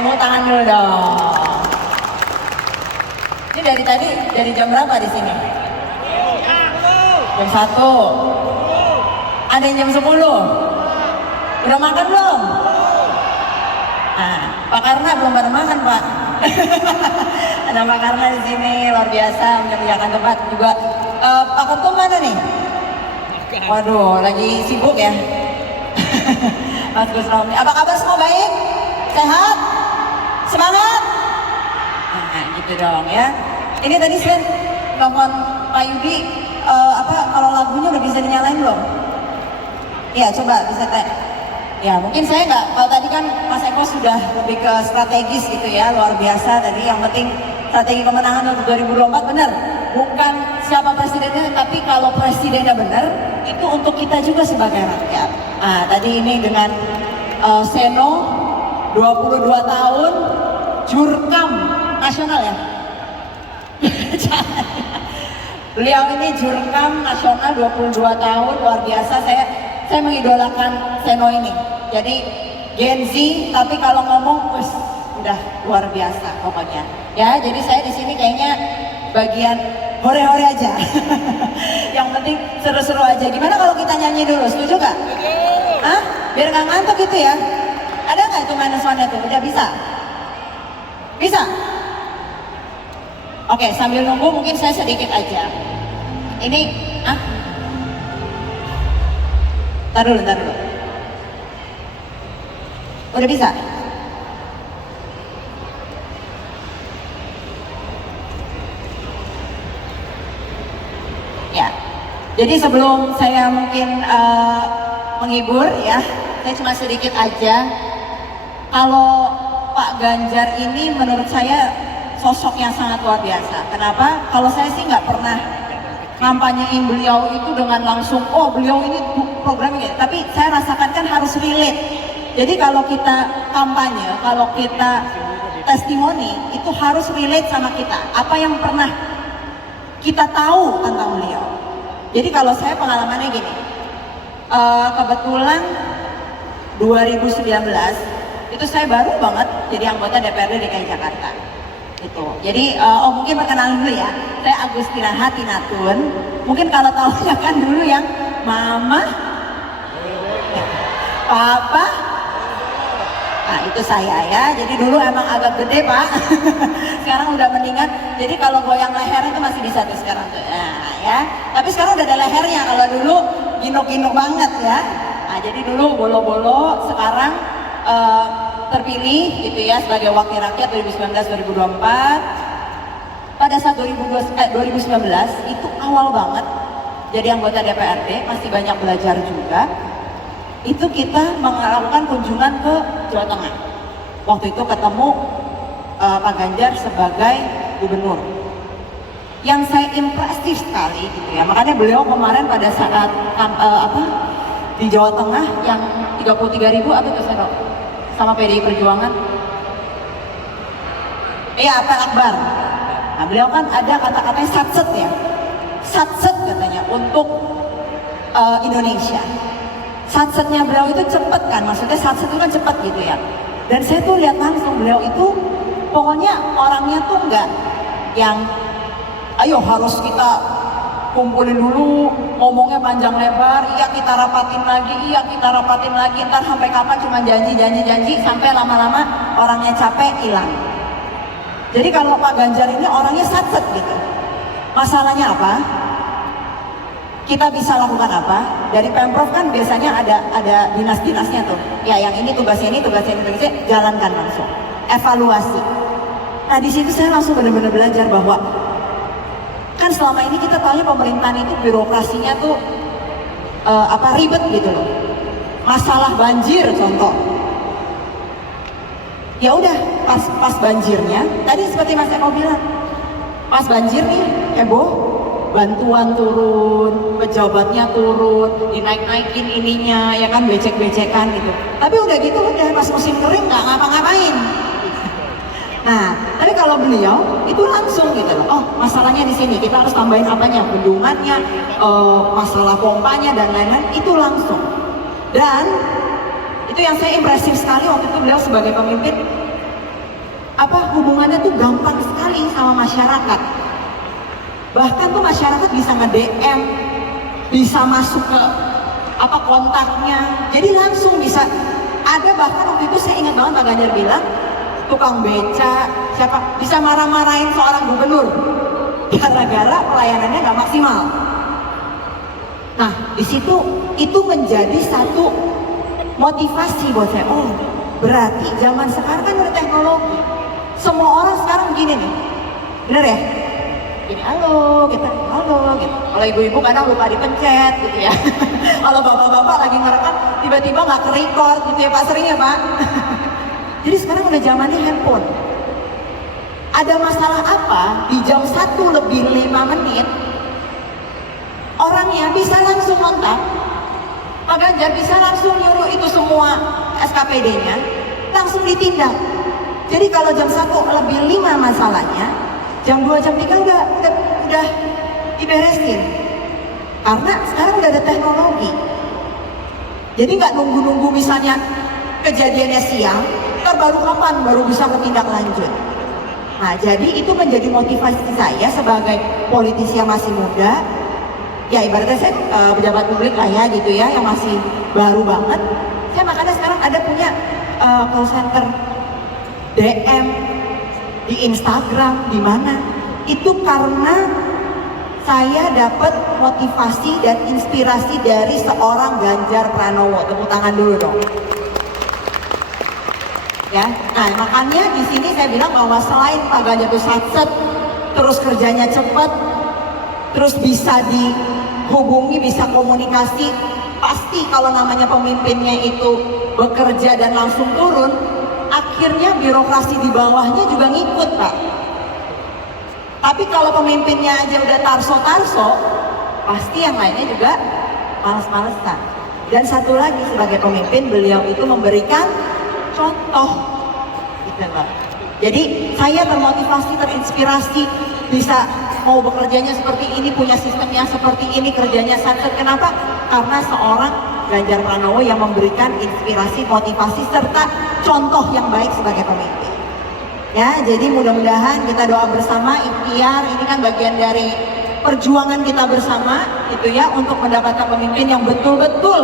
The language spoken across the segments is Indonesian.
tepuk tangan dulu dong. Ini dari tadi, dari jam berapa di sini? Jam 1. Ada yang jam 10. Udah makan belum? Nah, Pak Karna belum pada makan, Pak. Ada Pak Karna di sini, luar biasa menyediakan tempat juga. Pak Ketum mana nih? Waduh, lagi sibuk ya. Mas Gus Romli, apa kabar semua baik? Sehat? Semangat? Nah, gitu dong ya. Ini tadi saya telepon Pak Yudi, kalau lagunya udah bisa dinyalain belum? Iya, coba bisa teh. Ya, mungkin saya nggak, kalau tadi kan Mas Eko sudah lebih ke strategis gitu ya, luar biasa tadi. Yang penting strategi kemenangan untuk 2024 benar. Bukan siapa presidennya, tapi kalau presidennya benar, itu untuk kita juga sebagai rakyat. Nah, tadi ini dengan Seno, 22 tahun, Jurkam nasional ya. Beliau ini Jurkam nasional 22 tahun, luar biasa. Saya mengidolakan Seno ini. Jadi Gen Z, tapi kalau ngomong udah luar biasa pokoknya. Ya, jadi saya di sini kayaknya bagian hore-hore aja. Yang penting seru-seru aja. Gimana kalau kita nyanyi dulu? Setuju gak? Hah? Biar gak ngantuk gitu ya. Ada gak itu minus one-nya tuh? Udah bisa? Bisa? Oke, sambil nunggu mungkin saya sedikit aja. Ini, Ntar dulu. Udah bisa? Ya. Jadi sebelum saya mungkin menghibur ya, saya cuma sedikit aja. Kalau Pak Ganjar ini menurut saya sosok yang sangat luar biasa. Kenapa? Kalau saya sih nggak pernah kampanyein beliau itu dengan langsung, oh beliau ini programnya, tapi saya rasakan kan harus relate. Jadi kalau kita kampanye, kalau kita testimoni, itu harus relate sama kita. Apa yang pernah kita tahu tentang beliau. Jadi kalau saya pengalamannya gini, kebetulan 2019 itu saya baru banget jadi anggota DPRD DKI Jakarta. Gitu. Jadi, mungkin perkenalan dulu ya. Saya Agustina Hatinatun. Mungkin kalau tahunya kan dulu yang Mama, Papa. Nah, itu saya ya. Jadi dulu emang agak gede, Pak. Sekarang udah mendingan. Jadi kalau goyang leher itu masih bisa tuh sekarang tuh. Nah, ya. Tapi sekarang udah ada lehernya. Kalau dulu ginuk-ginuk banget ya. Nah, jadi dulu bolo-bolo, sekarang terpilih gitu ya sebagai wakil rakyat 2019-2024. Pada saat 2019 itu awal banget jadi anggota DPRD, masih banyak belajar juga. Itu kita melakukan kunjungan ke Jawa Tengah. Waktu itu ketemu Pak Ganjar sebagai gubernur. Yang saya impresif sekali gitu ya, makanya beliau kemarin pada saat di Jawa Tengah yang 33.000 apa itu saya sama PDI Perjuangan. Iya, apel akbar. Nah, beliau kan ada kata-katanya satset ya. Satset katanya untuk Indonesia. Satsetnya beliau itu cepet kan, maksudnya satset itu kan cepet gitu ya. Dan saya tuh lihat langsung beliau itu pokoknya orangnya tuh enggak yang ayo harus kita kumpulin dulu, ngomongnya panjang lebar, iya kita rapatin lagi, ntar sampai kapan cuma janji, sampai lama-lama orangnya capek, hilang. Jadi kalau Pak Ganjar ini orangnya satset gitu. Masalahnya apa? Kita bisa lakukan apa? Dari Pemprov kan biasanya ada dinas-dinasnya tuh. Ya yang ini tugasnya, jalankan langsung. Evaluasi. Nah di situ saya langsung benar-benar belajar bahwa kan selama ini kita tahu pemerintahan itu birokrasinya tuh ribet gitu loh. Masalah banjir contoh. Ya udah pas banjirnya, tadi seperti Mas Eko bilang, pas banjir nih heboh, bantuan turun, pejabatnya turun, dinaik-naikin ininya, ya kan becek-becekan gitu. Tapi udah gitu udah pas musim kering nggak ngapa-ngapain. Nah, tapi kalau beliau itu langsung gitu loh. Oh, masalahnya di sini kita harus tambahin apanya, bendungannya, masalah pompanya dan lain-lain itu langsung. Dan itu yang saya impresif sekali waktu itu beliau sebagai pemimpin hubungannya tuh gampang sekali sama masyarakat. Bahkan tuh masyarakat bisa nge-DM, bisa masuk ke kontaknya, jadi langsung bisa. Ada bahkan waktu itu saya ingat banget Pak Ganjar bilang, tukang beca siapa bisa marah-marahin seorang gubernur gara-gara pelayanannya nggak maksimal. Nah di situ itu menjadi satu motivasi buat saya. Oh berarti zaman sekarang kan ada teknologi. Semua orang sekarang gini nih, bener ya? Gini halo gitu. Kalau ibu-ibu kadang lupa dipencet gitu ya. Kalau bapak-bapak lagi ngerekam tiba-tiba nggak ke-record gitu ya Pak, sering ya Pak. Jadi sekarang udah zamannya handphone. Ada masalah apa di jam 1:05 orangnya bisa langsung kontak Pak Ganjar, bisa langsung nyuruh itu semua SKPD-nya langsung ditindak. Jadi kalau jam 1:05 masalahnya, jam 2, jam 3 udah diberesin. Karena sekarang udah ada teknologi. Jadi nggak nunggu-nunggu misalnya kejadiannya siang, baru kapan baru bisa bertindak lanjut. Nah jadi itu menjadi motivasi saya sebagai politisi yang masih muda. Ya ibaratnya saya pejabat publik lah ya gitu ya, yang masih baru banget. Saya makanya sekarang ada punya call center DM di Instagram, di mana itu karena saya dapat motivasi dan inspirasi dari seorang Ganjar Pranowo. Tepuk tangan dulu dong. Ya, nah makanya di sini saya bilang bahwa selain Pak Ganjar itu satset, terus kerjanya cepat, terus bisa dihubungi, bisa komunikasi, pasti kalau namanya pemimpinnya itu bekerja dan langsung turun, akhirnya birokrasi di bawahnya juga ngikut Pak. Tapi kalau pemimpinnya aja udah tarso-tarso, pasti yang lainnya juga males-malesan. Dan satu lagi, sebagai pemimpin beliau itu memberikan contoh gitu Pak. Jadi saya termotivasi, terinspirasi, bisa mau bekerjanya seperti ini, punya sistemnya seperti ini, kerjanya satset. Kenapa? Karena seorang Ganjar Pranowo yang memberikan inspirasi, motivasi, serta contoh yang baik sebagai pemimpin. Ya, jadi mudah-mudahan kita doa bersama, ikhtiar, ini kan bagian dari perjuangan kita bersama gitu ya, untuk mendapatkan pemimpin yang betul-betul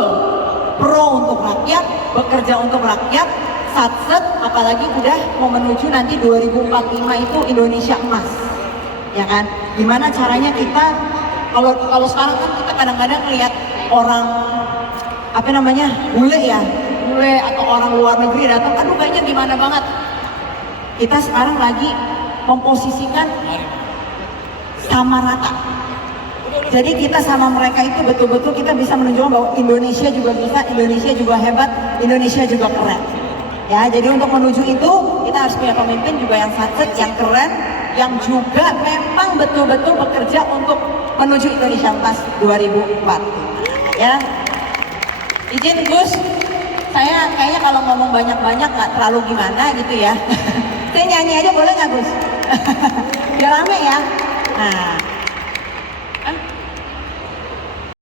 pro untuk rakyat, bekerja untuk rakyat, satset, apalagi udah mau menuju nanti 2045 itu Indonesia emas. Ya kan? Gimana caranya kita, kalau sekarang kan kita kadang-kadang lihat orang bule atau orang luar negeri datang, aduh kayaknya gimana banget. Kita sekarang lagi memposisikan sama rata. Jadi kita sama mereka itu betul-betul kita bisa menunjukkan bahwa Indonesia juga bisa, Indonesia juga hebat, Indonesia juga keren. Ya, jadi untuk menuju itu kita harus punya pemimpin juga yang satset, yang keren, yang juga memang betul-betul bekerja untuk menuju Indonesia Emas 2004. Ya, izin Gus, saya kayaknya kalau ngomong banyak-banyak nggak terlalu gimana gitu ya. Saya nyanyi aja boleh nggak Gus? Biar rame ya. Nah.